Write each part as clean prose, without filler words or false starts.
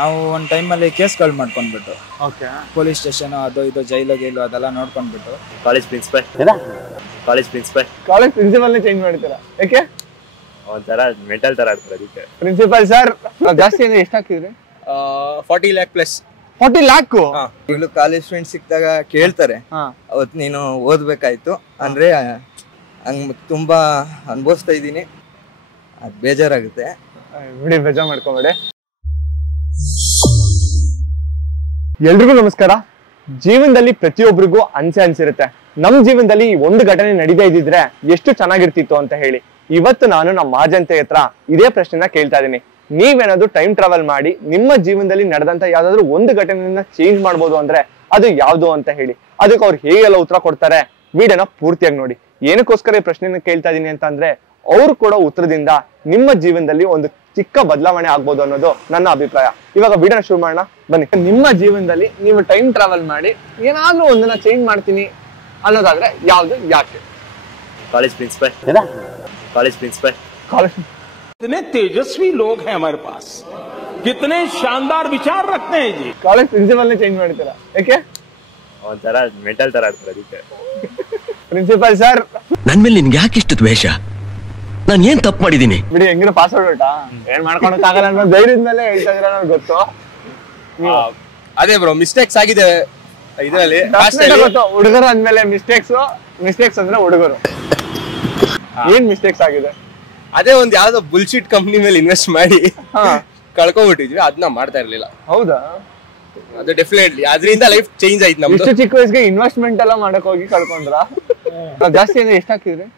ನಾವು ಒಂದು ಟೈಮಲ್ಲಿ ಕೇಸ್ಗಳು ಮಾಡ್ಕೊಂಡ್ಬಿಟ್ಟು ಓಕೆ ಪೊಲೀಸ್ ಸ್ಟೇಷನ್ ಅದು ಇದು ಜೈಲು ಗೈಲು ಅದೆಲ್ಲ ನೋಡ್ಕೊಂಡ್ಬಿಟ್ಟು college principal college principal change ಮಾಡ್ತೀರಾ ಯಾಕೆ? ಒಂಥರ ಮೆಂಟಲ್ ತರ ಆಗ್ತಾರೆ ಅದಕ್ಕೆ. ಪ್ರಿನ್ಸಿಪಲ್ ಸರ್ ಜಾಸ್ತಿ ಅಂದ್ರೆ ಎಷ್ಟು ಹಾಕಿದ್ರಿ? 40 lakh ಪ್ಲಸ್. 40 lakh? ಈಗಲೂ ಕಾಲೇಜ್ ಫ್ರೆಂಡ್ಸ್ ಸಿಕ್ಕಿದಾಗ ಕೇಳ್ತಾರೆ, ಅವತ್ತು ನೀನು ಓದ್ಬೇಕಾಯ್ತು ಅಂದ್ರೆ ಹಂಗ್ ತುಂಬಾ ಅನ್ಭವಿಸ್ತಾ ಇದ್ದೀನಿ, ಅದ್ ಬೇಜಾರಾಗುತ್ತೆ. ಬಿಡಿ, ಬೇಜಾರ್ ಮಾಡ್ಕೊಂಬೇಡಿ. ಎಲ್ರಿಗೂ ನಮಸ್ಕಾರ. ಜೀವನದಲ್ಲಿ ಪ್ರತಿಯೊಬ್ಬರಿಗೂ ಅನ್ಸಿರುತ್ತೆ, ನಮ್ ಜೀವನದಲ್ಲಿ ಒಂದು ಘಟನೆ ನಡೀತಾ ಇದ್ದಿದ್ರೆ ಎಷ್ಟು ಚೆನ್ನಾಗಿರ್ತಿತ್ತು ಅಂತ ಹೇಳಿ. ಇವತ್ತು ನಾನು ನಮ್ಮ ಮಾಜಂತೆ ಹತ್ರ ಇದೇ ಪ್ರಶ್ನೆನ ಕೇಳ್ತಾ ಇದೀನಿ. ನೀವೇನಾದ್ರೂ ಟೈಮ್ ಟ್ರಾವೆಲ್ ಮಾಡಿ ನಿಮ್ಮ ಜೀವನದಲ್ಲಿ ನಡೆದಂತ ಯಾವ್ದಾದ್ರು ಒಂದು ಘಟನೆಯನ್ನ ಚೇಂಜ್ ಮಾಡ್ಬೋದು ಅಂದ್ರೆ ಅದು ಯಾವ್ದು ಅಂತ ಹೇಳಿ. ಅದಕ್ಕೆ ಅವ್ರು ಹೇಗೆಲ್ಲ ಉತ್ತರ ಕೊಡ್ತಾರೆ ವಿಡಿಯೋನ ಪೂರ್ತಿಯಾಗಿ ನೋಡಿ. ಏನಕ್ಕೋಸ್ಕರ ಈ ಪ್ರಶ್ನೆನ ಕೇಳ್ತಾ ಇದೀನಿ ಅಂತ ಅಂದ್ರೆ ಅವ್ರು ಕೊಡೋ ಉತ್ತರದಿಂದ ನಿಮ್ಮ ಜೀವನದಲ್ಲಿ ಒಂದು ಚಿಕ್ಕ ಬದಲಾವಣೆ ಆಗ್ಬೋದು ಅನ್ನೋದು ನನ್ನ ಅಭಿಪ್ರಾಯ. ಇವಾಗ ವಿಡಿಯೋನ ಶುರು ಮಾಡೋಣ ಬನ್ನಿ. ನಿಮ್ಮ ಜೀವನದಲ್ಲಿ ನೀವು ಟೈಮ್ ಟ್ರಾವೆಲ್ ಮಾಡಿ ಏನಾದ್ರೂ ಒಂದನ್ನ ಚೇಂಜ್ ಮಾಡ್ತೀನಿ ಅನ್ನೋದಾದ್ರೆ ಯಾವ್ದು, ಯಾಕೆ? College principal. कितने तेजस्वी लोग हैं हमारे पास, कितने शानदार विचार रखते हैं जी. ಕಾಲೇಜ್ ಪ್ರಿನ್ಸಿಪಲ್ ಚೇಂಜ್ ಮಾಡ್ತೀರಾ ಯಾಕೆ? ಒಂಥರ ಮೆಂಟಲ್ ತರ ಆಗ್ತಾರೆ ಅದಕ್ಕೆ. ಪ್ರಿನ್ಸಿಪಲ್ ಸರ್, ನನ್ ಮೇಲೆ ನಿನ್ಗೆ ಯಾಕೆ ಇಷ್ಟು ದ್ವೇಷ? ನಾನು ಏನ್ ತಪ್ಪು ಮಾಡಿದೀನಿ? ಬಿಡಿ, ಹೆಂಗಿರೋ ಪಾಸ್ವರ್ಡ್ ಏನ್ ಮಾಡ್ಕೊಳಕ್ಕಾಗಲ್ಲ ಅನ್ನೋ ಧೈರ್ಯದ ಮೇಲೆ ಹೇಳ್ತಾ ಇದ್ರ ನನಗೆ ಗೊತ್ತು. ಅದೇ ಬ್ರೋ, ಮಿಸ್ಟೇಕ್ಸ್ ಆಗಿದೆ ಇದರಲ್ಲಿ. ಗೊತ್ತು, ಹುಡುಗರು ಅಂದ್ಮೇಲೆ ಮಿಸ್ಟೇಕ್ಸ್ ಅಂದ್ರೆ ಹುಡುಗರು. ಏನ್ ಮಿಸ್ಟೇಕ್ಸ್ ಆಗಿದೆ? ಅದೇ ಒಂದ್ ಯಾವ್ದೋ ಬುಲ್ಶಿಟ್ ಕಂಪ್ನಿ ಮೇಲೆ ಇನ್ವೆಸ್ಟ್ ಮಾಡಿ ಕಳ್ಕೊಂಡ್ಬಿಟ್ಟಿದ್ವಿ, ಅದನ್ನ ಮಾಡ್ತಾ ಇರ್ಲಿಲ್ಲ. ಹೌದಾ? ಅದು ಡೆಫಿನೆಟ್ಲಿ ಅದರಿಂದ ಲೈಫ್ ಚೇಂಜ್ ಆಯ್ತು ನಮ್ದು. ಇಷ್ಟು ಚಿಕ್ಕ ವಯಸ್ಸಿಗೆ ಇನ್ವೆಸ್ಟ್ಮೆಂಟ್ ಎಲ್ಲ ಮಾಡಕ್ ಹೋಗಿ ಕಳ್ಕೊಂಡ್ರ? ಜಾಸ್ತಿ ಅಂದ್ರೆ ಎಷ್ಟು ಹಾಕಿದ್ರಿ?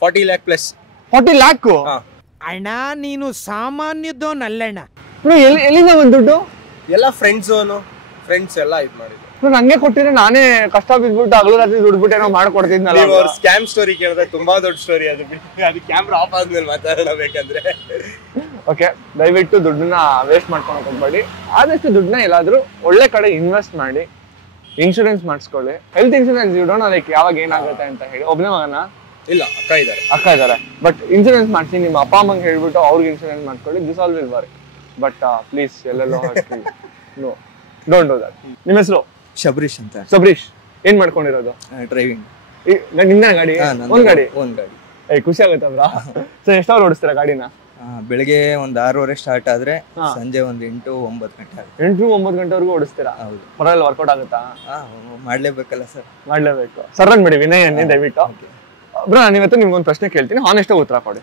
40 lakh ಪ್ಲಸ್. 40 lakh? ಅಣ್ಣ ನೀನು ಸಾಮಾನ್ಯದೋನಲ್ಲಣ್ಣ. ಎಲ್ಲಿಂದ ಬಂದ್ ದುಡ್ಡು? ಎಲ್ಲ ಫ್ರೆಂಡ್ಸ್ ಎಲ್ಲ ಇದ್ ಮಾಡಿದ್ರು. ನಂಗೆ ಕೊಟ್ಟಿದ್ರೆ ನಾನೇ ಕಷ್ಟ ಬಿದ್ಬಿಟ್ಟು ಹಗಲು ರಾತ್ರಿ ದುಡ್ಬಿಟ್ಟು ಏನೋ ಮಾಡ್ಕೊಡ್ತಿದ್ನಲ್ಲ. ಅವ್ರ ಸ್ಕ್ಯಾಮ್ ಸ್ಟೋರಿ ಕೇಳಿದ್ರೆ ತುಂಬಾ ದೊಡ್ಡ ಸ್ಟೋರಿ ಅದು. ಅದು ಕ್ಯಾಮ್ರಾ ಆಫ್ ಆದ್ಮೇಲೆ ಮಾತಾಡೋಣ ಬೇಕಂದ್ರೆ. ಓಕೆ, ದಯವಿಟ್ಟು ದುಡ್ಡನ್ನ ವೇಸ್ಟ್ ಮಾಡ್ಕೊಂಡು ಹೋಗ್ಬೇಡಿ. ಆದಷ್ಟು ದುಡ್ಡನ್ನ ಎಲ್ಲಾದ್ರೂ ಒಳ್ಳೆ ಕಡೆ ಇನ್ವೆಸ್ಟ್ ಮಾಡಿ, ಇನ್ಶೂರೆನ್ಸ್ ಮಾಡಿಸ್ಕೊಳ್ಳಿ. ಹೆಲ್ತ್ ಇನ್ಶೂರೆನ್ಸ್ ಇಡೋಣ, ಲೈಕ್ ಯಾವಾಗ ಏನಾಗುತ್ತೆ ಅಂತ ಹೇಳಿ. ಒಬ್ಬನೇ ಮಗನ? ಇಲ್ಲ, ಅಕ್ಕ ಇದ್ದಾರೆ. ಬಟ್ ಇನ್ಶೂರೆನ್ಸ್ ಮಾಡಿಸಿ, ನಿಮ್ಮ ಅಪ್ಪ ಅಮ್ಮಂಗೆ ಹೇಳ್ಬಿಟ್ಟು ಅವ್ರಿಗೆ ಇನ್ಶೂರೆನ್ಸ್ ಮಾಡ್ಕೊಳ್ಳಿ. This all will work. But please ಎಲ್ಲೆಲ್ಲೋ ನೋ, ಡೋಂಟ್ ಡೂ ದಟ್. ನಿಮ್ಮ ಹೆಸರು? ಶಬರೀಶ್ ಅಂತ. ಶಬರೀಶ್, ಏನ್ ಮಾಡ್ಕೊಂಡಿರೋದು? ಡ್ರೈವಿಂಗ್. ನಿನ್ನ ಗಾಡಿ? ಒಂದ್ ಗಾಡಿ. ಖುಷಿ ಆಗುತ್ತೆ ಬ್ರಾ. ಸೊ ಎಷ್ಟಾದ್ರು ಓಡಿಸ್ತೀರಾ ಗಾಡಿನ? ಬೆಳಿಗ್ಗೆ ಒಂದ್ 6:30 ಸ್ಟಾರ್ಟ್ ಆದ್ರೆ ಸಂಜೆ ಒಂದ್ 8-9 ಗಂಟೆ. 8-9 ಗಂಟೆವರೆಗೂ ಓಡಿಸ್ತೀರಾ? ಹೌದು. ಪರವಾಗಿಲ್ಲ, ವರ್ಕೌಟ್ ಆಗುತ್ತಾ? ಮಾಡ್ಲೇಬೇಕಲ್ಲ ಸರ್. ಮಾಡ್ಲೇಬೇಕು. ಸರ್ ಬಿಡಿ, ವಿನಯ್ ಅನ್ನಿ ದಯವಿಟ್ಟು. ಬ್ರಾ, ನಾನು ಇವತ್ತು ನಿಮ್ಗೊಂದು ಪ್ರಶ್ನೆ ಕೇಳ್ತೀನಿ, ಹಾನೆಸ್ಟ್ ಆಗಿ ಉತ್ತರ ಕೊಡಿ.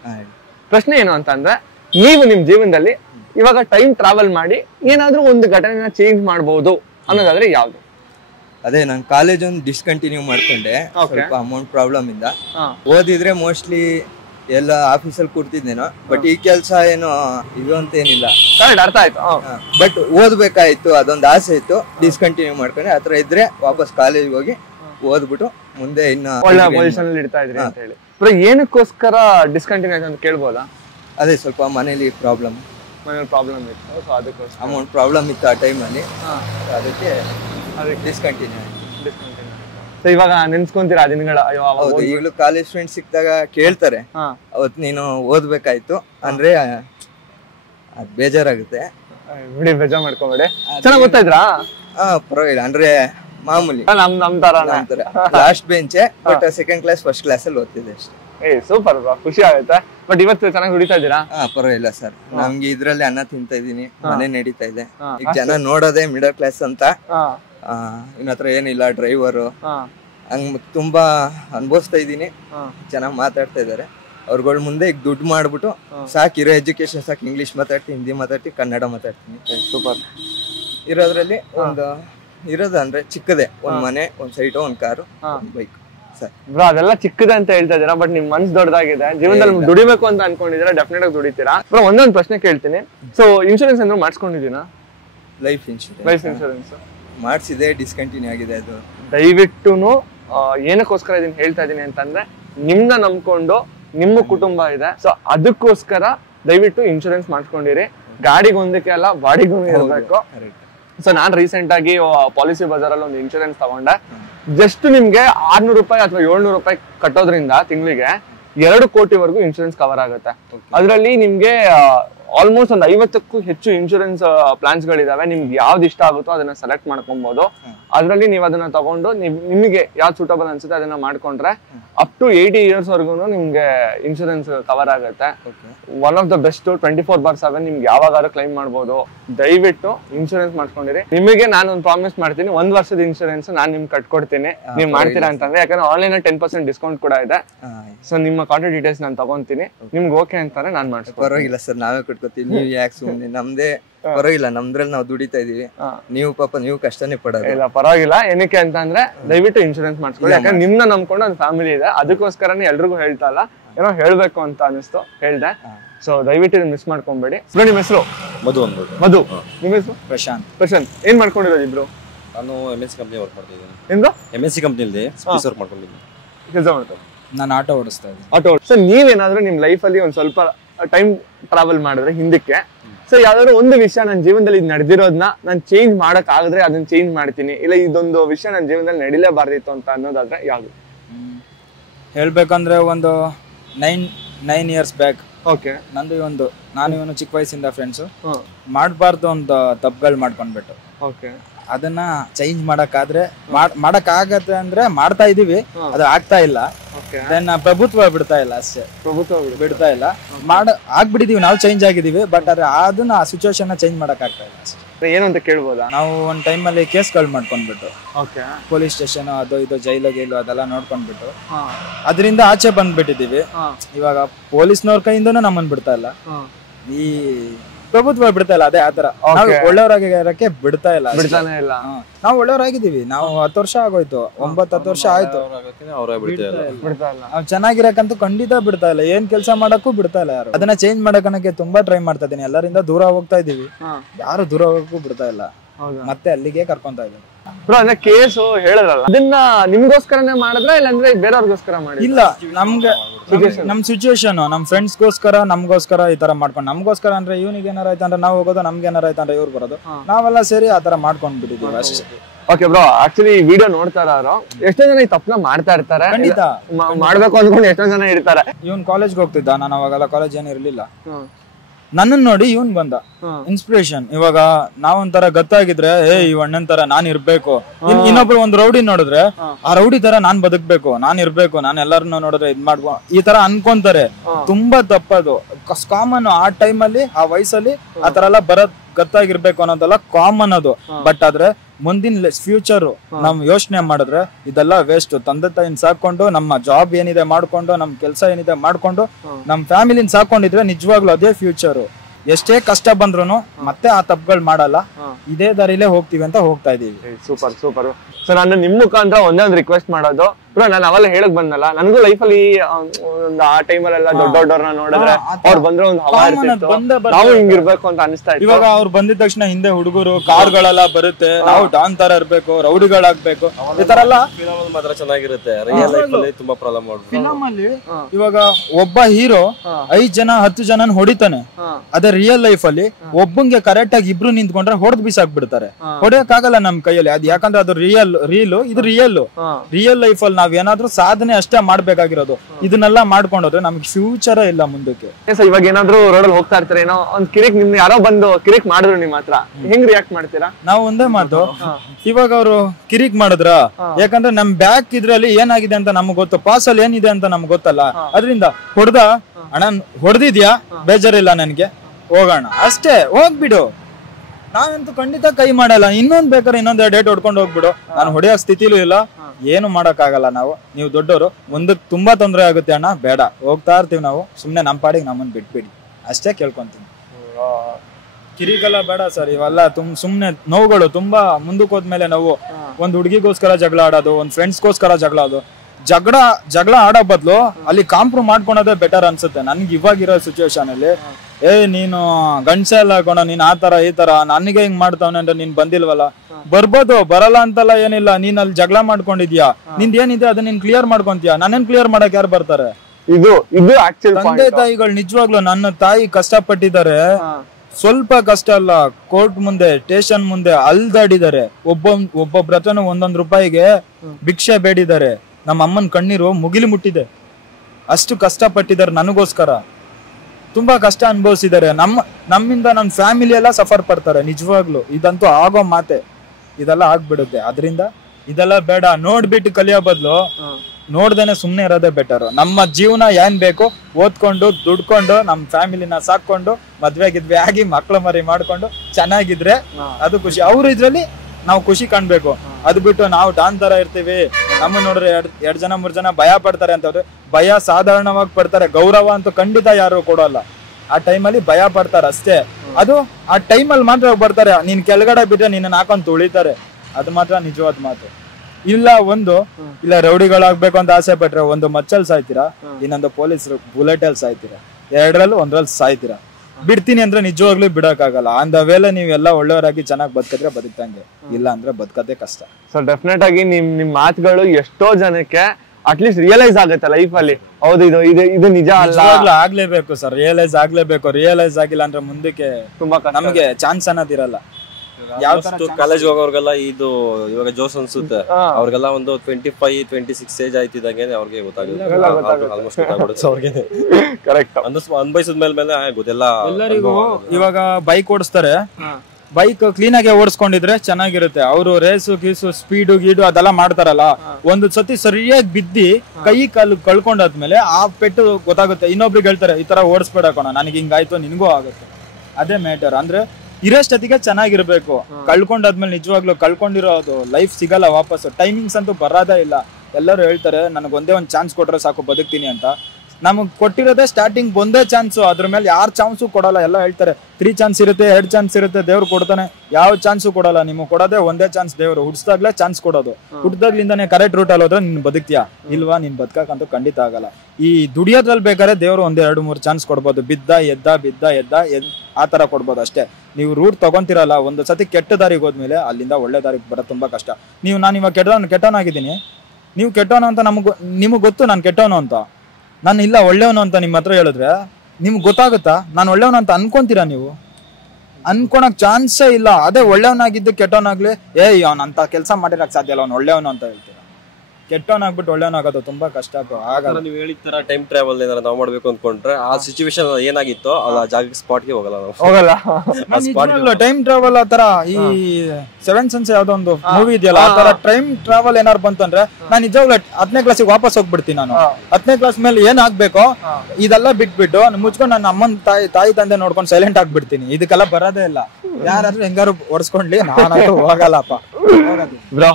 ಪ್ರಶ್ನೆ ಏನು ಅಂತ ಅಂದ್ರೆ, ನೀವು ನಿಮ್ ಜೀವನದಲ್ಲಿ ಇವಾಗ ಟೈಮ್ ಟ್ರಾವೆಲ್ ಮಾಡಿ ಏನಾದ್ರೂ ಒಂದು ಘಟನೆನ ಚೇಂಜ್ ಮಾಡಬಹುದು ಅನ್ನೋದಾದ್ರೆ ಯಾವ್ದು? ಅದೇ, ನಾನು ಕಾಲೇಜ್ ಒಂದು ಡಿಸ್ಕಂಟಿನ್ಯೂ ಮಾಡ್ಕೊಂಡೆ ಸ್ವಲ್ಪ ಅಮೌಂಟ್ ಪ್ರಾಬ್ಲಮ್ ಇಂದ. ಓದಿದ್ರೆ ಮೋಸ್ಟ್ಲಿ ಎಲ್ಲ ಆಫೀಸಲ್ಲಿ ಕೂರ್ತಿದ್ದೇನೋ, ಬಟ್ ಈ ಕೆಲಸ ಏನೋ ಇದು ಅಂತ ಏನಿಲ್ಲ. ಅರ್ಥ ಆಯ್ತು. ಬಟ್ ಓದ್ಬೇಕಾಯ್ತು, ಅದೊಂದು ಆಸೆ ಇತ್ತು, ಡಿಸ್ಕಂಟಿನ್ಯೂ ಮಾಡ್ಕೊಂಡೆ. ಆತರ ಇದ್ರೆ ವಾಪಸ್ ಕಾಲೇಜ್ಗೆ ಹೋಗಿ ಓದ್ಬಿಟ್ಟು ಮುಂದೆ ಇನ್ನ ಒಳ್ಳೆ ಪೊಸಿಷನ್ ಅಲ್ಲಿ ಇಡ್ತಾ ಇದ್ರಿ ಅಂತ ಹೇಳಿ. ಏನಕ್ಕೋಸ್ಕರ ಡಿಸ್ಕಂಟಿನ್ಯೂ ಆಯ್ತು ಅಂತ ಕೇಳ್ಬೋದಾ? ಅದೇ ಸ್ವಲ್ಪ ಮನೇಲಿ ಪ್ರಾಬ್ಲಮ್ ಇತ್ತು, ಸೊ ಅದಕ್ಕೋಸ್ಕರ ಅಮೌಂಟ್ ಪ್ರಾಬ್ಲಮ್ ಇತ್ತು ಆ ಟೈಮಲ್ಲಿ, ಅದಕ್ಕೆ ಡಿಸ್ಕಂಟಿನ್ಯೂ ಆಯ್ತು. ಸೊ ಇವಾಗ ನೆನ್ಸ್ಕೊಂತೀರಾ ದಿನಗಳ? ಹೌದು, ಈಗಲೂ ಕಾಲೇಜ್ ಫ್ರೆಂಡ್ಸ್ ಸಿಕ್ಕಿದಾಗ ಕೇಳ್ತಾರೆ, ಅವತ್ತು ನೀನು ಓದ್ಬೇಕಾಯ್ತು ಅಂದ್ರೆ ಅದ್ ಬೇಜಾರಾಗುತ್ತೆ. ಬಿಡಿ, ಬೇಜಾರ್ ಮಾಡ್ಕೊಂಬೇಡಿ. ಚೆನ್ನಾಗಿ ಓದ್ತಾ ಇದ್ರಾ? ಪರವಾಗಿಲ್ಲ, ಅಂದ್ರೆ ಮಾಮೂಲಿ ನಮ್ ತರ last bench, but second class first class ಅಲ್ಲಿ ಓದ್ತಿದ್ದೆ ಅಷ್ಟೇ. ಸೂಪರ್, ಖುಷಿ ಆಗುತ್ತೆ. ಬಟ್ ಇವತ್ತು ಚೆನ್ನಾಗಿ ದುಡಿತಾ ಇದ್ದೀರಾ? ಪರವಾಗಿಲ್ಲ ಸರ್, ನಮ್ಗೆ ಇದ್ರಲ್ಲಿ ಅನ್ನ ತಿಂತಾ ಇದೀನಿ, ಮನೆ ನಡೀತಾ ಇದೆ. ಈಗ ಜನ ನೋಡೋದೇ ಮಿಡಲ್ ಕ್ಲಾಸ್ ಅಂತ, ಇನ್ನ ಹತ್ರ ಏನಿಲ್ಲ, ಡ್ರೈವರು, ಹಂಗ್ ತುಂಬಾ ಅನ್ಭವಿಸ್ತಾ ಇದೀನಿ. ಚೆನ್ನಾಗಿ ಮಾತಾಡ್ತಾ ಇದಾರೆ ಅವ್ರಗಳ ಮುಂದೆ. ಈಗ ದುಡ್ಡು ಮಾಡ್ಬಿಟ್ಟು ಸಾಕು, ಇರೋ ಎಜುಕೇಶನ್ ಸಾಕು. ಇಂಗ್ಲಿಷ್ ಮಾತಾಡ್ತೀನಿ, ಹಿಂದಿ ಮಾತಾಡ್ತೀನಿ, ಕನ್ನಡ ಮಾತಾಡ್ತೀನಿ. ಸೂಪರ್. ಇರೋದ್ರಲ್ಲಿ ಇರೋದು ಅಂದ್ರೆ ಚಿಕ್ಕದೇ, ಒಂದ್ ಮನೆ, ಒಂದ್ ಸೈಟು, ಒಂದ್ ಕಾರು, ಬೈಕ್. ಬ್ರೋ, ಅದೆಲ್ಲ ಚಿಕ್ಕದೆ ಅಂತ ಹೇಳ್ತಾ ಇದೀರಾ, ಬಟ್ ನಿಮ್ ಮನ್ಸು ದೊಡ್ಡದಾಗಿದೆ. ಜೀವನದಲ್ಲಿ ದುಡಿಬೇಕು ಅಂತ ಅನ್ಕೊಂಡಿದ್ದೀರಾ, ಡೆಫಿನೆಟ್ ಆಗಿ ದುಡಿತೀರಾ. ಬ್ರೋ, ಒಂದೊಂದು ಪ್ರಶ್ನೆ ಕೇಳ್ತೀನಿ. ಸೊ ಇನ್ಶೂರೆನ್ಸ್ ಅಂದ್ರೆ ಮಾಡಿಸ್ಕೊಂಡಿದ್ದೀನಾ? ಲೈಫ್ ಇನ್ಶೂರೆನ್ಸ್ ಮಾಡಿಸಿದೆ, ಡಿಸ್ಕಂಟಿನ್ಯೂ ಆಗಿದೆ. ಅದು ದಯವಿಟ್ಟುನು ಏನಕ್ಕೋಸ್ಕರ ಇದನ್ನ ಹೇಳ್ತಾ ಇದೀನಿ ಅಂತಂದ್ರೆ, ನಿಮ್ನ ನಂಬ್ಕೊಂಡು ನಿಮ್ಮ ಕುಟುಂಬ ಇದೆ, ಸೊ ಅದಕ್ಕೋಸ್ಕರ ದಯವಿಟ್ಟು ಇನ್ಶೂರೆನ್ಸ್ ಮಾಡ್ಕೊಂಡಿರಿ. ಗಾಡಿಗೆ ಒಂದಕ್ಕೆ ಅಲ್ಲ, ಬಾಡಿಗೂ ಇರಬೇಕು. ಸೊ ನಾನ್ ರೀಸೆಂಟ್ ಆಗಿ ಪಾಲಿಸಿ ಬಜಾರಲ್ಲಿ ಒಂದು ಇನ್ಶೂರೆನ್ಸ್ ತಗೊಂಡೆ. ಜಸ್ಟ್ ನಿಮ್ಗೆ 600 ರೂಪಾಯಿ ಅಥವಾ 700 ರೂಪಾಯಿ ಕಟ್ಟೋದ್ರಿಂದ ತಿಂಗಳಿಗೆ 2 ಕೋಟಿವರೆಗೂ ಇನ್ಶೂರೆನ್ಸ್ ಕವರ್ ಆಗುತ್ತೆ. ಅದರಲ್ಲಿ ನಿಮ್ಗೆ ಆಲ್ಮೋಸ್ಟ್ ಒಂದು 50ಕ್ಕೂ ಹೆಚ್ಚು ಇನ್ಶೂರೆನ್ಸ್ ಪ್ಲಾನ್ಸ್ ಗಳಿದಾವೆ. ನಿಮ್ಗೆ ಯಾವ್ದು ಇಷ್ಟ ಆಗುತ್ತೋ ಅದನ್ನ ಸೆಲೆಕ್ಟ್ ಮಾಡ್ಕೊಬಹುದು. ಅದ್ರಲ್ಲಿ ನೀವು ಅದನ್ನ ತಗೊಂಡು ನಿಮಗೆ ಯಾವ್ದು ಸೂಟಬಲ್ ಅನ್ಸುತ್ತೆ ಅದನ್ನ ಮಾಡ್ಕೊಂಡ್ರೆ ಅಪ್ ಟು 80 years ವರ್ಗು ನಿಮ್ಗೆ ಇನ್ಶೂರೆನ್ಸ್ ಕವರ್ ಆಗುತ್ತೆ. ಒನ್ ಆಫ್ ದ ಬೆಸ್ಟ್ 24/7 ನಿಮ್ಗೆ ಯಾವಾಗಾದ್ರೂ ಕ್ಲೈಮ್ ಮಾಡ್ಬೋದು. ದಯವಿಟ್ಟು ಇನ್ಶೂರೆನ್ಸ್ ಮಾಡ್ಕೊಂಡಿರಿ. ನಿಮಗೆ ನಾನು ಒಂದು ಪ್ರಾಮಿಸ್ ಮಾಡ್ತೀನಿ, 1 ವರ್ಷದ ಇನ್ಶೂರೆನ್ಸ್ ನಾನು ನಿಮ್ಗೆ ಕಟ್ಕೊಡ್ತೀನಿ. ನೀವು ಮಾಡ್ತೀರಾ ಅಂತಂದ್ರೆ, ಯಾಕಂದ್ರೆ ಆನ್ಲೈನ್ 10% ಡಿಸ್ಕೌಂಟ್ ಕೂಡ ಇದೆ. ಸೊ ನಿಮ್ಮ ಕಾಂಟ್ಯಾಕ್ಟ್ ಡೀಟೇಲ್ಸ್ ನಾನು ತಗೊಂತೀನಿ. ನಿಮ್ಗೆ ಓಕೆ ಅಂತಾನೆ ನಾನು ಮಾಡ್ತೀನಿ. ಪರವಾಗಿಲ್ಲ ಸರ್, ನಾವೇ ಕೊಟ್ಕೋತೀವಿ. ನೀವು ಯಾಕೆ ಸುಮ್ಮನೆ, ನಮ್ದೇ ಪರವಾಗಿಲ್ಲ, ನಮ್ದ್ರಲ್ಲಿ ನಾವು ದುಡಿತಾ ಇದೀವಿ. ನೀವು ಪಾಪ ನೀವು ಕಷ್ಟನೇ ಪಡೋದು. ಇಲ್ಲ ಪರವಾಗಿಲ್ಲ. ಏನಕ್ಕೆ ಅಂತ ಅಂದ್ರೆ ದಯವಿಟ್ಟು ಇನ್ಶೂರೆನ್ಸ್ ಮಾಡ್ಕೊಳ್ಳಿ. ಯಾಕಂದ್ರೆ ನಿಮ್ನ ನಂಬ್ಕೊಂಡು ಒಂದು ಫ್ಯಾಮಿಲಿ ಇದೆ. ಅದಕ್ಕೋಸ್ಕರನೇ ಎಲ್ರಿಗೂ ಹೇಳ್ತಾ ಇಲ್ಲ, ಏನೋ ಹೇಳ್ಬೇಕು ಅಂತ ಅನಿಸ್ತು, ಹೇಳ್ದೆ. ಸೊ ದಯವಿಟ್ಟು ಇದನ್ನ ಮಿಸ್ ಮಾಡ್ಕೊಂಬೇಡಿ. ನಿಮ್ಮ ಹೆಸರು? ಮಧು. ನಿಮ್ಮ ಹೆಸರು? ಪ್ರಶಾಂತ್. ಏನ್ ಮಾಡ್ಕೊಂಡಿರೋದು ಇಬ್ರು? ನಾನು MNC ಕಂಪ್ನಿ ವರ್ಕ್ ಮಾಡ್ತಾ ಇದ್ದೀನಿ. ನಿಮ್ದು? MNC ಕಂಪ್ನಿಲಿ ಸ್ಪೇಸ್ ವರ್ಕ್ ಮಾಡ್ಕೊಂಡಿದ್ದೀನಿ. ಕೆಲಸ ಮಾಡ್ತಾರೆ. ನಾನು ಆಟೋ ಓಡಿಸ್ತಾ ಇದ್ದೀನಿ. ಆಟೋ. ಸೊ ನೀವೇನಾದ್ರೂ ನಿಮ್ ಲೈಫ್ ಅಲ್ಲಿ ಒಂದ್ ಸ್ವಲ್ಪ ಟೈಮ್ ಟ್ರಾವೆಲ್ ಮಾಡಿದ್ರೆ ಹಿಂದಕ್ಕೆ, ಸೊ ಯಾವ್ದಾದ್ರು ಒಂದು ವಿಷಯ ನನ್ನ ಜೀವನದಲ್ಲಿ ನಡೆದಿರೋದನ್ನ ನಾನು ಚೇಂಜ್ ಮಾಡಕ್ ಆಗಿದ್ರೆ ಅದನ್ನ ಚೇಂಜ್ ಮಾಡ್ತೀನಿ, ಇಲ್ಲ ಇದೊಂದು ವಿಷಯ ನನ್ನ ಜೀವನದಲ್ಲಿ ನಡಿಲೇಬಾರ್ದಿತ್ತು ಅಂತ ಅನ್ನೋದಾದ್ರೆ ಯಾವ್ದು? ಹೇಳ್ಬೇಕಂದ್ರೆ ಒಂದು 9 years ಬ್ಯಾಕ್. ಓಕೆ. ನಂದು ನಾನು ಇವನು ಚಿಕ್ಕ ವಯಸ್ಸಿಂದ ಫ್ರೆಂಡ್ಸು. ಮಾಡಬಾರ್ದು ಒಂದು ತಪ್ಪುಗಳು ಮಾಡ್ಕೊಂಡ್ಬಿಟ್ಟು ಓಕೆ. ಅದನ್ನ ಚೇಂಜ್ ಮಾಡಕ್ಕಾಗತ್ತೆ ಅಂದ್ರೆ ಮಾಡ್ತಾ ಇದೀವಿ, ಅದು ಆಗ್ತಾ ಇಲ್ಲ. ಪ್ರಭುತ್ವ ಬಿಡ್ತಾ ಇಲ್ಲ ಅಷ್ಟೇ. ಬಿಡ್ತಾ ಇಲ್ಲ. ಆಗ್ಬಿಟ್ಟಿದೀವಿ, ನಾವು ಚೇಂಜ್ ಆಗಿದೀವಿ. ಬಟ್ ಅದನ್ನ ಆ ಸಿಚುವೇಶನ್ ಚೇಂಜ್ ಮಾಡಕ್ ಆಗ್ತಾ ಇಲ್ಲ ಅಷ್ಟೇ. ಏನು ಅಂತ ಕೇಳ್ಬೋದಾ? ನಾವು ಒಂದ್ ಟೈಮಲ್ಲಿ ಕೇಸ್ಗಳು ಮಾಡ್ಕೊಂಡ್ಬಿಟ್ಟು, ಓಕೆ, ಪೊಲೀಸ್ ಸ್ಟೇಷನ್ ಅದು ಇದು ಜೈಲು ಅದೆಲ್ಲ ನೋಡ್ಕೊಂಡ್ಬಿಟ್ಟು ಅದರಿಂದ ಆಚೆ ಬಂದ್ಬಿಟ್ಟಿದೀವಿ. ಇವಾಗ ಪೊಲೀಸ್ನವ್ರ ಕೈಯಿಂದನೂ ನಮ್ಮನ್ ಬಿಡ್ತಾ ಇಲ್ಲ, ಈ ಪ್ರಭುತ್ವ ಬಿಡ್ತಾ ಇಲ್ಲ. ಅದೇ ಆತರ ಒಳ್ಳೆಯವರಾಗಿರಕ್ಕೆ ಬಿಡ್ತಾ ಇಲ್ಲ. ನಾವು ಒಳ್ಳೆಯವರಾಗಿದ್ದೀವಿ. ನಾವು 10 ವರ್ಷ ಆಗೋಯ್ತು, 9-10 ವರ್ಷ ಆಯ್ತು. ನಾವು ಚೆನ್ನಾಗಿರಕ್ಕಂತೂ ಖಂಡಿತ ಬಿಡ್ತಾ ಇಲ್ಲ. ಏನ್ ಕೆಲಸ ಮಾಡಕ್ಕೂ ಬಿಡ್ತಾ ಇಲ್ಲ ಯಾರು. ಅದನ್ನ ಚೇಂಜ್ ಮಾಡಕ್ಕೆ ತುಂಬಾ ಟ್ರೈ ಮಾಡ್ತಾ ಇದೀನಿ. ಎಲ್ಲರಿಂದ ದೂರ ಹೋಗ್ತಾ ಇದೀವಿ, ಯಾರು ದೂರ ಹೋಗಕ್ಕೂ ಬಿಡ್ತಾ ಇಲ್ಲ. ಮತ್ತೆ ಅಲ್ಲಿಗೆ ಕರ್ಕೊಂತಾ ಇದ್ದೀವಿ. ಅಂದ್ರೆ ಕೇಸು ಹೇಳಿದ್ರಲ್ಲ, ಅದನ್ನ ನಿಮ್ಗೋಸ್ಕರನೇ ಮಾಡಿದ್ರ ಇಲ್ಲಾಂದ್ರೆ ಬೇರೆಯವ್ರಿಗೋಸ್ಕರ ಮಾಡಿ? ಇಲ್ಲ, ನಮ್ ಸಿಚುವೇಶನ್, ನಮ್ ಫ್ರೆಂಡ್ಸ್ಗೋಸ್ಕರ ನಮ್ಗೋಸ್ಕರ ಈ ತರ ಮಾಡ್ಕೊಂಡು, ನಮ್ಗೋಸ್ಕರ ಅಂದ್ರೆ ಇವ್ನಿಗೆ ಏನಾರ ಆಯ್ತು ಅಂದ್ರೆ ನಾವು ಹೋಗೋದು, ನಮ್ಗೆ ಏನಾರ ಆಯ್ತು ಅಂದ್ರೆ ಇವ್ರು ಬರೋದು, ನಾವೆಲ್ಲ ಸೇರಿ ಆತರ ಮಾಡ್ಕೊಂಡ್ ಬಿಟ್ಟಿದೀವಿ ಅಷ್ಟೇ. ಓಕೆ ಬ್ರೋ, ಆಕ್ಚುಲಿ ಈ ವಿಡಿಯೋ ನೋಡ್ತಾ ಇರೋರು ಎಷ್ಟೋ ಜನ ಈ ತಪ್ಪನ ಮಾಡ್ತಾ ಇರ್ತಾರೆ. ಖಂಡಿತ ಮಾಡ್ಬೇಕು ಅಂದ್ಕೊಂಡು ಎಷ್ಟೋ ಜನ ಇರ್ತಾರೆ. ಇವ್ನ್ ಕಾಲೇಜ್ಗೆ ಹೋಗ್ತಿದ್ದ, ನಾನು ಅವಾಗೆಲ್ಲ ಕಾಲೇಜ್ ಏನ್ ಇರ್ಲಿಲ್ಲ. ನನ್ನನ್ ನೋಡಿ ಇವನ್ ಬಂದ ಇನ್ಸ್ಪಿರೇಷನ್. ಇವಾಗ ನಾವೊಂಥರ ಗೊತ್ತಾಗಿದ್ರೆ ಈ ಅಣ್ಣನ್ ತರ ನಾನ್ ಇರ್ಬೇಕು, ಇನ್ನೊಬ್ರು ಒಂದ್ ರೌಡಿ ನೋಡಿದ್ರೆ ಆ ರೌಡಿ ತರ ನಾನ್ ಬದುಕ್ಬೇಕು, ನಾನ್ ಇರ್ಬೇಕು, ನಾನ್ ಎಲ್ಲಾರನ್ನ ನೋಡಿದ್ರೆ ಇದ್ ಮಾಡ್ಬೋ ಈ ತರ ಅನ್ಕೊಂತಾರೆ. ತುಂಬಾ ತಪ್ಪದು. ಕಾಮನ್ ಆ ಟೈಮಲ್ಲಿ, ಆ ವಯಸ್ಸಲ್ಲಿ ಆತರ ಎಲ್ಲ ಬರೋದ್ ಗೊತ್ತಾಗಿರ್ಬೇಕು ಅನ್ನೋದೆಲ್ಲ ಕಾಮನ್ ಅದು. ಬಟ್ ಆದ್ರೆ ಮುಂದಿನ ಫ್ಯೂಚರ್ ನಮ್ ಯೋಚನೆ ಮಾಡಿದ್ರೆ ಇದೆಲ್ಲ ವೇಸ್ಟ್. ತಂದೆ ತಾಯಿನ ಸಾಕೊಂಡು, ನಮ್ಮ ಜಾಬ್ ಏನಿದೆ ಮಾಡ್ಕೊಂಡು, ನಮ್ ಕೆಲಸ ಏನಿದೆ ಮಾಡ್ಕೊಂಡು, ನಮ್ ಫ್ಯಾಮಿಲಿನ ಸಾಕೊಂಡಿದ್ರೆ ನಿಜವಾಗ್ಲೂ ಅದೇ ಫ್ಯೂಚರ್. ಎಷ್ಟೇ ಕಷ್ಟ ಬಂದ್ರು ಮತ್ತೆ ಆ ತಪ್ಪುಗಳು ಮಾಡಲ್ಲ, ಇದೇ ದಾರಿಲೇ ಹೋಗ್ತೀವಿ ಅಂತ ಹೋಗ್ತಾ ಇದೀವಿ. Super super. ಸೊ ನಾನು ನಿಮ್ ಮುಖಾಂತರ ಒಂದೇ ಒಂದು ರಿಕ್ವೆಸ್ಟ್ ಮಾಡೋದು, ನಾನು ಅವೆಲ್ಲ ಹೇಳಕ್ ಬಂದಲ್ಲ, ನನಗೂ ಲೈಫಲ್ಲಿ ಆ ಟೈಮಲ್ಲೆಲ್ಲ ದೊಡ್ಡವ್ರನ್ನ ನೋಡಿದ್ರೆ ಅವ್ರು ಬಂದ್ರೆ ಒಂದು ಹವಾ ಇರ್ತಿತ್ತು, ನಾವು ಹಿಂಗಿರ್ಬೇಕು ಅಂತ ಅನಿಸ್ತಾ ಇತ್ತು. ಇವಾಗ ಅವ್ರು ಬಂದಿದ ತಕ್ಷಣ ಹಿಂದೆ ಹುಡುಗರು ಕಾರ್ಗಳೆಲ್ಲ ಬರುತ್ತೆ, ನಾವು ಡಾನ್ ತರ ಇರ್ಬೇಕು, ರೌಡಿಗಳಾಗ್ಬೇಕು, ಈ ತರ ಎಲ್ಲ ಮಾತ್ರ ಚೆನ್ನಾಗಿರುತ್ತೆ. ರಿಯಲ್ ಲೈಫ್ ಅಲ್ಲಿ ತುಂಬಾ ಪ್ರಾಬ್ಲಮ್ ಮಾಡ್ಬೋದು. ಫಿಲಮ್ ಅಲ್ಲಿ ಇವಾಗ ಒಬ್ಬ ಹೀರೋ 5 ಜನ 10 ಜನನ ಹೊಡಿತಾನೆ. ಅದೇ ರಿಯಲ್ ಲೈಫ್ ಅಲ್ಲಿ ಒಬ್ಬಂಗೆ ಕರೆಕ್ಟ್ ಆಗಿ ಇಬ್ರು ನಿಂತ್ಕೊಂಡ್ರೆ ಹೊಡೆದ್ ಬಿಸಾಕ್ಬಿಡ್ತಾರೆ. ಹೊಡೆಯಕ್ ಆಗಲ್ಲ ನಮ್ ಕೈಯಲ್ಲಿ. ಅದು ಯಾಕಂದ್ರೆ ಅದು ರೀಲು, ಇದು ರಿಯಲ್ ಲೈಫ್ ಅಲ್ಲಿ ನಾವ್ ಏನಾದ್ರೂ ಸಾಧನೆ ಅಷ್ಟೇ ಮಾಡ್ಬೇಕಾಗಿರೋದು. ಇದನ್ನೆಲ್ಲ ಮಾಡ್ಕೊಂಡೋದ್ರೆ ನಮ್ಗೆ ಫ್ಯೂಚರ್ ಇಲ್ಲ ಮುಂದಕ್ಕೆ. ಇವಾಗ ಏನಾದ್ರು ರೋಡಲ್ಲಿ ಹೋಗ್ತಾ ಇರ್ತಾರೆ, ಏನೋ ಒಂದ್ ಕಿರಿಕ್ ನಿಮ್ಗೆ ಯಾರೋ ಬಂದು ಕಿರಿಕ್ ಮಾಡಿದ್ರು ನಿಮ್ ಹತ್ರ, ಹೆಂಗ್ ರಿಯಾಕ್ಟ್ ಮಾಡ್ತೀರಾ? ನಾವು ಒಂದೇ ಮಾತು, ಇವಾಗ ಅವರು ಕಿರಿಕ್ ಮಾಡಿದ್ರ, ಯಾಕಂದ್ರೆ ನಮ್ ಬ್ಯಾಕ್ ಇದ್ರಲ್ಲಿ ಏನಾಗಿದೆ ಅಂತ ನಮ್ಗೆ ಗೊತ್ತು, ಪಾಸ್ ಅಲ್ಲಿ ಏನಿದೆ ಅಂತ ನಮ್ಗೆ ಗೊತ್ತಲ್ಲ. ಅದರಿಂದ ಅಣ್ಣ ಹೊಡೆದಿದ್ಯಾ, ಬೇಜಾರಿಲ್ಲ ನನ್ಗೆ, ಹೋಗೋಣ ಅಷ್ಟೇ, ಹೋಗ್ಬಿಡು. ನಾವಂತೂ ಖಂಡಿತ ಕೈ ಮಾಡಲ್ಲ. ಬೇಕಾದ್ರೆ ಇನ್ನೊಂದು ಡೇಟ್ ಹೊಡ್ಕೊಂಡು ಹೋಗ್ಬಿಡು. ನಾನು ಹೊಡೆಯೋ ಸ್ಥಿತಿಲೂ ಇಲ್ಲ, ಏನು ಮಾಡಕ್ ಆಗಲ್ಲ. ನೀವು ದೊಡ್ಡವರು, ಮುಂದಕ್ಕೆ ತುಂಬಾ ತೊಂದರೆ ಆಗುತ್ತೆ ಅಣ್ಣ, ಬೇಡ, ಹೋಗ್ತಾ ಇರ್ತೀವಿ ನಾವು, ಸುಮ್ನೆ ನಮ್ ಪಾಡಿಗೆ ನಮ್ಮನ್ ಬಿಟ್ಬಿಡಿ ಅಷ್ಟೇ ಕೇಳ್ಕೊಂತೀನಿ. ಕಿರಿಗೆಲ್ಲ ಬೇಡ ಸರ್, ಇವೆಲ್ಲ ಸುಮ್ನೆ ನೋವುಗಳು. ತುಂಬಾ ಮುಂದಕ್ಕೆ ಹೋದ್ಮೇಲೆ ನಾವು ಒಂದ್ ಹುಡುಗಿಗೋಸ್ಕರ ಜಗಳ ಆಡೋದು, ಒಂದ್ ಫ್ರೆಂಡ್ಸ್ಗೋಸ್ಕರ ಜಗಳ ಆಡೋದು, ಜಗಳ ಆಡೋ ಬದಲು ಅಲ್ಲಿ ಕಾಂಪ್ರೂವ್ ಮಾಡ್ಕೊಳೋದೇ ಬೆಟರ್ ಅನ್ಸುತ್ತೆ ನನ್ಗೆ ಇವಾಗಿರೋ ಸಿಚುವೇಶನ್ ಅಲ್ಲಿ. ನೀನು ಗಂಡ್ಸ ಎಲ್ಲ ಹಾಕೋಣ, ನೀನ್ ಆ ತರ ಈ ತರ ನನಗೆ ಹಿಂಗ್ ಮಾಡ್ತಾವನೆ ಅಂದ್ರೆ ನೀನ್ ಬಂದಿಲ್ವಲ್ಲ. ಬರ್ಬೋದು, ಬರಲ್ಲ ಅಂತಲ್ಲ ಏನಿಲ್ಲ. ನೀನ್ ಅಲ್ಲಿ ಜಗಳ ಮಾಡ್ಕೊಂಡಿದ್ಯಾ, ನಿಂದ ಏನಿದೆ ಅದನ್ನ ನೀನ್ ಕ್ಲಿಯರ್ ಮಾಡ್ಕೊಂತೀಯ. ನನ್ನನ್ ಕ್ಲಿಯರ್ ಮಾಡಕ್ ಯಾರು ಬರ್ತಾರೆ? ಇದು ತಂದೆ ತಾಯಿಗಳು ನಿಜವಾಗ್ಲು ನನ್ನ ತಾಯಿ ಕಷ್ಟಪಟ್ಟಿದ್ದಾರೆ. ಸ್ವಲ್ಪ ಕಷ್ಟ ಅಲ್ಲ, ಕೋರ್ಟ್ ಮುಂದೆ, ಸ್ಟೇಷನ್ ಮುಂದೆ ಅಲ್ದಾಡಿದ್ದಾರೆ. ಒಬ್ಬೊಬ್ರ ಹತ್ರನು 1 ರೂಪಾಯಿಗೆ ಭಿಕ್ಷೆ ಬೇಡಿದ್ದಾರೆ. ನಮ್ಮ ಅಮ್ಮನ ಕಣ್ಣೀರು ಮುಗಿಲು ಮುಟ್ಟಿದೆ, ಅಷ್ಟು ಕಷ್ಟಪಟ್ಟಿದ್ದಾರೆ ನನಗೋಸ್ಕರ. ತುಂಬಾ ಕಷ್ಟ ಅನುಭವಿಸಿದ್ದಾರೆ. ನಮ್ಮಿಂದ ನಮ್ಮ ಫ್ಯಾಮಿಲಿ ಎಲ್ಲ ಸಫರ್ ಪಡ್ತಾರೆ ನಿಜವಾಗ್ಲು. ಇದಂತೂ ಆಗೋ ಮಾತೆ, ಇದೆಲ್ಲ ಆಗ್ಬಿಡುತ್ತೆ. ಅದರಿಂದ ಇದೆಲ್ಲ ಬೇಡ, ನೋಡ್ಬಿಟ್ಟು ಕಲಿಯೋ ಬದಲು ನೋಡ್ದೇನೆ ಸುಮ್ನೆ ಇರೋದೇ ಬೆಟರ್. ನಮ್ಮ ಜೀವನ ಏನ್ ಬೇಕು ಓದ್ಕೊಂಡು ದುಡ್ಕೊಂಡು ನಮ್ಮ ಫ್ಯಾಮಿಲಿನ ಸಾಕೊಂಡು ಮದ್ವೆ ಗಿದ್ವೆ ಆಗಿ ಮಕ್ಳು ಮರಿ ಮಾಡ್ಕೊಂಡು ಚೆನ್ನಾಗಿದ್ರೆ ಅದು ಖುಷಿ. ಅವ್ರು ಇದ್ರಲ್ಲಿ ನಾವು ಖುಷಿ ಕಾಣ್ಬೇಕು. ಅದು ಬಿಟ್ಟು ನಾವು ಡಾನ್ ತರ ಇರ್ತೀವಿ, ನಮ್ಮ ನೋಡ್ರಿ ಎರಡ್ ಜನ 3 ಜನ ಭಯ ಪಡ್ತಾರೆ ಅಂತವ್ರೆ. ಭಯ ಸಾಧಾರಣವಾಗಿ ಪಡ್ತಾರೆ, ಗೌರವ ಅಂತೂ ಖಂಡಿತ ಯಾರು ಕೊಡೋಲ್ಲ. ಆ ಟೈಮಲ್ಲಿ ಭಯ ಪಡ್ತಾರೆ ಅಷ್ಟೇ. ಅದು ಆ ಟೈಮಲ್ಲಿ ಮಾತ್ರ ಬರ್ತಾರೆ. ನೀನ್ ಕೆಳಗಡೆ ಬಿಟ್ರೆ ನಿನ್ನ ಹಾಕೊಂಡ್ ತುಳಿತಾರೆ. ಅದು ಮಾತ್ರ ನಿಜವಾದ ಮಾತು. ಇಲ್ಲ ರೌಡಿಗಳಾಗ್ಬೇಕು ಅಂತ ಆಸೆ ಪಟ್ರೆ ಒಂದು ಮಚ್ಚಲ್ ಸಾಯ್ತೀರಾ, ಇನ್ನೊಂದು ಪೊಲೀಸರು ಬುಲೆಟ್ ಅಲ್ಲಿ ಸಾಯ್ತೀರಾ, ಒಂದ್ರಲ್ಲಿ ಸಾಯ್ತೀರಾ. ಬಿಡ್ತೀನಿ ಅಂದ್ರೆ ನಿಜವಾಗ್ಲೂ ಬಿಡಕ್ಕಾಗಲ್ಲ. ಅಂದ ವೇಳೆ ನೀವೆಲ್ಲ ಒಳ್ಳೆಯವರಾಗಿ ಚೆನ್ನಾಗಿ ಬದುಕಿದ್ರೆ ಬದುಕ್ತಂಗೆ, ಇಲ್ಲ ಅಂದ್ರೆ ಬದುಕದೇ ಕಷ್ಟ. ಸೊ ಡೆಫಿನೆಟ್ ಆಗಿ ನಿಮ್ ಮಾತುಗಳು ಎಷ್ಟೋ ಜನಕ್ಕೆ ಅಟ್ಲೀಸ್ಟ್ ರಿಯಲೈಸ್ ಆಗುತ್ತೆ ಲೈಫ್ ಅಲ್ಲಿ. ಹೌದು, ಇದು ನಿಜ ಅಲ್ಲ, ಆಗ್ಲೇಬೇಕು ಸರ್, ರಿಯಲೈಸ್ ಆಗ್ಲೇಬೇಕು. ರಿಯಲೈಸ್ ಆಗಿಲ್ಲ ಅಂದ್ರೆ ಮುಂದಕ್ಕೆ ತುಂಬಾ ನಮಗೆ ಚಾನ್ಸ್ ಅನ್ನೋದಿರಲ್ಲ. ಕಾಲೇಜ್ ಹೋಗೋರ್ಗೆಲ್ಲ ಇದು ಇವಾಗ ಜೋಶ್ ಅನ್ಸುತ್ತೆ. ಅವ್ರಿಗೆಲ್ಲ ಒಂದು 25-26 ಏಜ್ ಆಯ್ತಿದಂಗೆ ಅವ್ರಿಗೆ ಗೊತ್ತಾಗುತ್ತೆ. ಅವ್ರಿಗೆ ಕರೆಕ್ಟ್ ಅನ್ಭವಿಸಿದ ಮೇಲೆ ಗೊತ್ತಿಲ್ಲ. ಎಲ್ಲರಿಗೂ ಇವಾಗ ಬೈಕ್ ಓಡಿಸ್ತಾರೆ, ಬೈಕ್ ಕ್ಲೀನ್ ಆಗಿ ಓಡಿಸ್ಕೊಂಡಿದ್ರೆ ಚೆನ್ನಾಗಿರುತ್ತೆ. ಅವರು ರೇಸು ಗೀಸು ಸ್ಪೀಡು ಗೀಡು ಅದೆಲ್ಲ ಮಾಡ್ತಾರಲ್ಲ, ಒಂದು ಸತಿ ಸರಿಯಾಗಿ ಬಿದ್ದಿ ಕೈ ಕಾಲು ಕಳ್ಕೊಂಡಾದ್ಮೇಲೆ ಆ ಪೆಟ್ಟು ಗೊತ್ತಾಗುತ್ತೆ. ಇನ್ನೊಬ್ರಿಗೆ ಹೇಳ್ತಾರೆ ಈ ತರ ಓಡಿಸ್ಬೇಡ ಕಣ, ನನಗೆ ಹಿಂಗಾಯ್ತು ನಿನ್ಗೂ ಆಗುತ್ತೆ. ಅದೇ ಮ್ಯಾಟರ್. ಅಂದ್ರೆ ಇರೋಷ್ಟೊತ್ತಿಗೆ ಚೆನ್ನಾಗಿರ್ಬೇಕು. ಕಳ್ಕೊಂಡಾದ್ಮೇಲೆ ನಿಜವಾಗ್ಲೂ ಕಳ್ಕೊಂಡಿರೋದು ಲೈಫ್ ಸಿಗಲ್ಲ ವಾಪಸ್. ಟೈಮಿಂಗ್ಸ್ ಅಂತೂ ಬರೋದೇ ಇಲ್ಲ. ಎಲ್ಲರೂ ಹೇಳ್ತಾರೆ ನನಗೆ ಒಂದೇ ಒಂದು ಚಾನ್ಸ್ ಕೊಟ್ರೆ ಸಾಕು ಬದುಕ್ತೀನಿ ಅಂತ. ನಮಗ್ ಕೊಟ್ಟಿರೋದೇ ಸ್ಟಾರ್ಟಿಂಗ್ ಒಂದೇ ಚಾನ್ಸ್, ಅದ್ರ ಮೇಲೆ ಯಾರು ಚಾನ್ಸು ಕೊಡಲ್ಲ. ಎಲ್ಲ ಹೇಳ್ತಾರೆ 3 ಚಾನ್ಸ್ ಇರುತ್ತೆ, 2 ಚಾನ್ಸ್ ಇರುತ್ತೆ, ದೇವ್ರು ಕೊಡ್ತಾನೆ. ಯಾವ ಚಾನ್ಸು ಕೊಡಲ್ಲ, ನಿಮಗೆ ಕೊಡೋದೇ ಒಂದೇ ಚಾನ್ಸ್. ದೇವ್ರು ಹುಡ್ಸ್ದಾಗ್ಲೇ ಚಾನ್ಸ್ ಕೊಡೋದು. ಹುಟ್ಟಿದಾಗ್ಲಿಂದಾನೆ ಕರೆಕ್ಟ್ ರೂಟ್ ಅಲ್ಲಿ ಹೋದ್ರೆ ನೀನ್ ಬದುಕ್ತಿಯಾ ಇಲ್ವಾ? ನೀನ್ ಬದುಕಕ್ಕಂತೂ ಖಂಡಿತ ಆಗಲ್ಲ. ಈ ದುಡಿಯೋದ್ರಲ್ಲಿ ಬೇಕಾದ್ರೆ ದೇವ್ರು 1-2-3 ಚಾನ್ಸ್ ಕೊಡ್ಬೋದು. ಬಿದ್ದ ಎದ್ದ ಆ ತರ ಕೊಡ್ಬೋದು ಅಷ್ಟೇ. ನೀವು ರೂಟ್ ತಗೊಂತಿರಲ್ಲ, ಒಂದು ಸತಿ ಕೆಟ್ಟ ದಾರಿಗೆ ಹೋದ್ಮೇಲೆ ಅಲ್ಲಿಂದ ಒಳ್ಳೆ ದಾರಿಗೆ ಬರೋದು ತುಂಬಾ ಕಷ್ಟ. ನಾನು ಇವಾಗ ಕೆಟ್ಟವನಾಗಿದ್ದೀನಿ, ನೀವು ಕೆಟ್ಟವನು ಅಂತ ನಿಮಗೆ ಗೊತ್ತು ನಾನು ಕೆಟ್ಟವನು ಅಂತ. ನಾನು ಇಲ್ಲ ಒಳ್ಳೆಯವನು ಅಂತ ನಿಮ್ಮ ಹತ್ರ ಹೇಳಿದ್ರೆ ನಿಮ್ಗೆ ಗೊತ್ತಾಗುತ್ತಾ ನಾನು ಒಳ್ಳೆಯವನು ಅಂತ ಅನ್ಕೊಂತೀರಾ? ನೀವು ಅನ್ಕೊಳಕ್ ಚಾನ್ಸೇ ಇಲ್ಲ. ಅದೇ ಒಳ್ಳೆಯವನಾಗಿದ್ದು ಕೆಟ್ಟವನಾಗ್ಲಿ ಅವನಂತ ಕೆಲಸ ಮಾಡಿರಕ್ ಸಾಧ್ಯ ಇಲ್ಲ, ಅವ್ನು ಒಳ್ಳೆಯವನು ಅಂತ ಹೇಳ್ತೀರಾ. ಕೆಟ್ಟವನಾಗ್ಬಿಟ್ಟು ಒಳ್ಳೆಯವನಾಗೋದು ತುಂಬಾ ಕಷ್ಟ ಆಗಲ್ಲ. ನೀವು ಹೇಳಿದ ತರ ಟೈಮ್ ಟ್ರಾವೆಲ್ ಏನಾರ ನಾವು ಮಾಡ್ಬೇಕು ಅಂದ್ಕೊಂಡ್ರೆ ಆ ಸಿಚುವೇಶನ್ ಏನಾಗಿತ್ತೋ ಆ ಜಾಗಕ್ಕೆ ಸ್ಪಾಟ್ಗೆ ಹೋಗಲ್ಲ. ಟೈಮ್ ಟ್ರಾವೆಲ್ ಆ ತರ ಈ 7 ಸೆನ್ಸ್ ಯಾವ್ದೋ ಒಂದು ಮೂವಿ ಇದೆಯಲ್ಲ, ಆ ತರ ಟೈಮ್ ಟ್ರಾವೆಲ್ ಏನಾರು ಬಂತಂದ್ರೆ ನಾನು ನಿಜವಾಗ್ಲೂ 10ನೇ ಕ್ಲಾಸಿಗೆ ವಾಪಸ್ ಹೋಗ್ಬಿಡ್ತೀನಿ. ನಾನು 10ನೇ ಕ್ಲಾಸ್ ಮೇಲೆ ಏನ್ ಆಗ್ಬೇಕೋ ಇದೆಲ್ಲ ಬಿಟ್ಬಿಟ್ಟು ಮುಚ್ಕೊಂಡು ನನ್ನ ಅಮ್ಮನ ತಾಯಿ ತಂದೆ ನೋಡ್ಕೊಂಡು ಸೈಲೆಂಟ್ ಆಗ್ಬಿಡ್ತೀನಿ. ಇದಕ್ಕೆಲ್ಲ ಬರೋದೇ ಇಲ್ಲ. ಯಾರಾದ್ರೂ ಹೆಂಗಾರು ಒಡ್ಸ್ಕೊಂಡ್ಲಿ, ನಾನಂತೂ ಹೋಗಲ್ಲಪ್ಪ. ಬ್ರೋ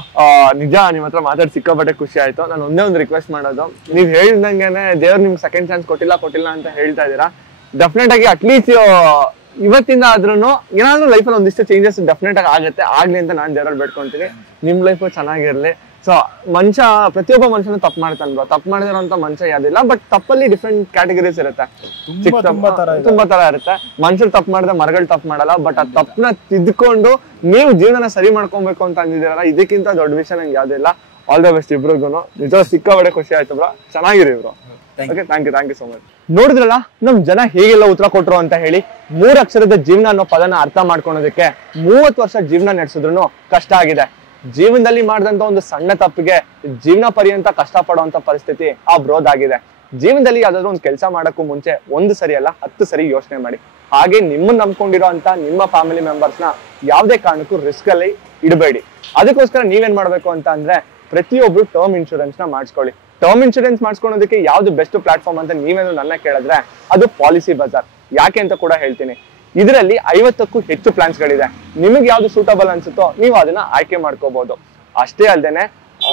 ನಿಜ ನಿಮ್ ಹತ್ರ ಮಾತಾಡಿ ಸಿಕ್ಕಾಪಟ್ಟೆ ಖುಷಿ ಆಯ್ತು. ನಾನು ಒಂದೇ ಒಂದು ರಿಕ್ವೆಸ್ಟ್ ಮಾಡೋದು, ನೀವ್ ಹೇಳಿದಂಗೆನೆ ದೇವ್ರು ನಿಮ್ಗೆ ಸೆಕೆಂಡ್ ಚಾನ್ಸ್ ಕೊಟ್ಟಿಲ್ಲ ಅಂತ ಹೇಳ್ತಾ ಇದೀರಾ. ಡೆಫಿನೆಟ್ ಆಗಿ ಅಟ್ಲೀಸ್ಟ್ ಇವತ್ತಿಂದ ಆದ್ರೂ ಏನಾದ್ರೂ ಲೈಫಲ್ಲಿ ಒಂದಿಷ್ಟು ಚೇಂಜಸ್ ಡೆಫಿನೆಟ್ ಆಗಿ ಆಗುತ್ತೆ. ಆಗ್ಲಿ ಅಂತ ನಾನು ದೇವರಲ್ಲಿ ಬೇಡ್ಕೊಂತೀನಿ. ನಿಮ್ ಲೈಫ್ ಚೆನ್ನಾಗಿರ್ಲಿ. ಸೊ ಪ್ರತಿಯೊಬ್ಬ ಮನುಷ್ಯನ ತಪ್ಪು ಮಾಡ್ತಾನೆ ಬ್ರೋ. ತಪ್ಪು ಮಾಡಿದಿರೋಂತ ಮನುಷ್ಯ ಯಾವ್ದಿಲ್ಲ. ಬಟ್ ತಪ್ಪಲ್ಲಿ ಡಿಫ್ರೆಂಟ್ ಕ್ಯಾಟಗರೀಸ್ ಇರುತ್ತೆ, ತುಂಬಾ ತರ ಇರುತ್ತೆ. ಮನುಷ್ಯರು ತಪ್ಪು ಮಾಡಿದ್ರೆ ಮರಗಳು ತಪ್ಪು ಮಾಡಲ್ಲ. ಬಟ್ ಆ ತಪ್ಪನ್ನ ತಿದ್ಕೊಂಡು ನೀವು ಜೀವನ ಸರಿ ಮಾಡ್ಕೊಬೇಕು ಅಂತ ಅಂದಿದ್ದೀರಲ್ಲ, ಇದಕ್ಕಿಂತ ದೊಡ್ಡ ವಿಷಯ ನಂಗೆ ಯಾವ್ದಿಲ್ಲ. ಆಲ್ ದ ಬೆಸ್ಟ್ ಇಬ್ರಿಗೂ. ನಿಜ ಸಿಕ್ಕಾಬಡೆ ಖುಷಿ ಆಯ್ತು ಬ್ರೋ. ಚೆನ್ನಾಗಿರಿ bro. Okay, thank you so much. ನೋಡಿದ್ರಲ್ಲ ನಮ್ ಜನ ಹೇಗೆಲ್ಲ ಉತ್ತರ ಕೊಟ್ರು ಅಂತ ಹೇಳಿ. 3 ಅಕ್ಷರದ ಜೀವನ ಅನ್ನೋ ಪದನ ಅರ್ಥ ಮಾಡ್ಕೊಳೋದಕ್ಕೆ 30 ವರ್ಷ ಜೀವನ ನಡೆಸಿದ್ರು ಕಷ್ಟ ಆಗಿದೆ. ಜೀವನದಲ್ಲಿ ಮಾಡಿದಂತ ಒಂದು ಸಣ್ಣ ತಪ್ಪಿಗೆ ಜೀವನ ಪರ್ಯಂತ ಕಷ್ಟ ಪಡುವಂತ ಪರಿಸ್ಥಿತಿ ಆ ಬ್ರೋದಾಗಿದೆ. ಜೀವನದಲ್ಲಿ ಯಾವ್ದಾದ್ರು ಒಂದು ಕೆಲಸ ಮಾಡಕ್ಕೂ ಮುಂಚೆ 1 ಸರಿ ಅಲ್ಲ 10 ಸರಿ ಯೋಚನೆ ಮಾಡಿ. ಹಾಗೆ ನಿಮ್ಮನ್ನ ನಂಬ್ಕೊಂಡಿರೋ ಅಂತ ನಿಮ್ಮ ಫ್ಯಾಮಿಲಿ ಮೆಂಬರ್ಸ್ ನ ಯಾವ್ದೇ ಕಾರಣಕ್ಕೂ ರಿಸ್ಕ್ ಅಲ್ಲಿ ಇಡಬೇಡಿ. ಅದಕ್ಕೋಸ್ಕರ ನೀವೇನ್ ಮಾಡ್ಬೇಕು ಅಂತ ಅಂದ್ರೆ ಪ್ರತಿಯೊಬ್ರು ಟರ್ಮ್ ಇನ್ಶೂರೆನ್ಸ್ ನ ಮಾಡಿಸ್ಕೊಳ್ಳಿ. ಟರ್ಮ್ ಇನ್ಶೂರೆನ್ಸ್ ಮಾಡಿಸ್ಕೊಳ್ಳೋದಕ್ಕೆ ಯಾವ್ದು ಬೆಸ್ಟ್ ಪ್ಲಾಟ್ಫಾರ್ಮ್ ಅಂತ ನೀವೇನು ನನ್ನ ಕೇಳಿದ್ರೆ ಅದು ಪಾಲಿಸಿ ಬಜಾರ್. ಯಾಕೆ ಅಂತ ಕೂಡ ಹೇಳ್ತೀನಿ. ಇದರಲ್ಲಿ 50ಕ್ಕೂ ಹೆಚ್ಚು ಪ್ಲಾನ್ಸ್ ಗಳಿದೆ. ನಿಮಗೆ ಯಾವ್ದು ಸೂಟಬಲ್ ಅನ್ಸುತ್ತೋ ನೀವು ಅದನ್ನ ಆಯ್ಕೆ ಮಾಡ್ಕೋಬಹುದು. ಅಷ್ಟೇ ಅಲ್ಲದೆ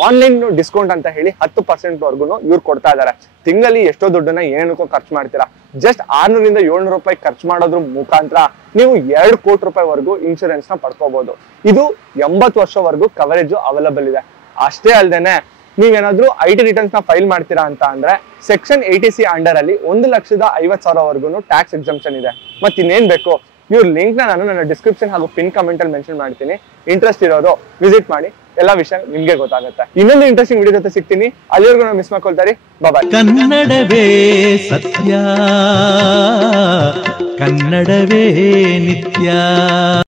ಆನ್ಲೈನ್ ಡಿಸ್ಕೌಂಟ್ ಅಂತ ಹೇಳಿ 10% ವರ್ಗು ಇವ್ರು ಕೊಡ್ತಾ ಇದಾರೆ. ತಿಂಗಳಲ್ಲಿ ಎಷ್ಟೋ ದುಡ್ಡನ್ನ ಏನಕ್ಕೋ ಖರ್ಚು ಮಾಡ್ತೀರಾ. ಜಸ್ಟ್ 600 - 700 ರೂಪಾಯಿ ಖರ್ಚು ಮಾಡೋದ್ರ ಮುಖಾಂತರ ನೀವು 2 ಕೋಟಿ ರೂಪಾಯಿವರೆಗೂ ಇನ್ಶೂರೆನ್ಸ್ ನ ಪಡ್ಕೋಬಹುದು. ಇದು 80 ವರ್ಷವರೆಗೂ ಕವರೇಜ್ ಅವೈಲಬಲ್ ಇದೆ. ಅಷ್ಟೇ ಅಲ್ಲದೆ ನೀವೇನಾದ್ರೂ IT ರಿಟರ್ನ್ಸ್ ನ ಫೈಲ್ ಮಾಡ್ತೀರಾ ಅಂತ ಅಂದ್ರೆ ಸೆಕ್ಷನ್ 80C ಅಂಡರ್ ಅಲ್ಲಿ 1,50,000 ವರ್ಗು ಟ್ಯಾಕ್ಸ್ ಎಕ್ಸಂಪ್ಷನ್ ಇದೆ. ಮತ್ತೆ ಇನ್ನೇನ್ ಬೇಕು, ಇವ್ರ ಲಿಂಕ್ ನಾನು ನನ್ನ ಡಿಸ್ಕ್ರಿಪ್ಷನ್ ಹಾಗೂ ಪಿನ್ ಕಮೆಂಟ್ ಅಲ್ಲಿ ಮೆನ್ಷನ್ ಮಾಡ್ತೀನಿ. ಇಂಟ್ರೆಸ್ಟ್ ಇರೋರು ವಿಸಿಟ್ ಮಾಡಿ, ಎಲ್ಲಾ ವಿಷಯ ನಿಮ್ಗೆ ಗೊತ್ತಾಗುತ್ತೆ. ಇನ್ನೊಂದು ಇಂಟ್ರೆಸ್ಟಿಂಗ್ ವಿಡಿಯೋ ಜೊತೆ ಸಿಗ್ತೀನಿ. ಅಲ್ಲಿವರೆಗೂ ನಾವು ಮಿಸ್ ಮಾಡ್ಕೊಳ್ತಾರೆ. ಬಾಯ್. ಕನ್ನಡವೇ ಸತ್ಯ, ಕನ್ನಡವೇ ನಿತ್ಯ.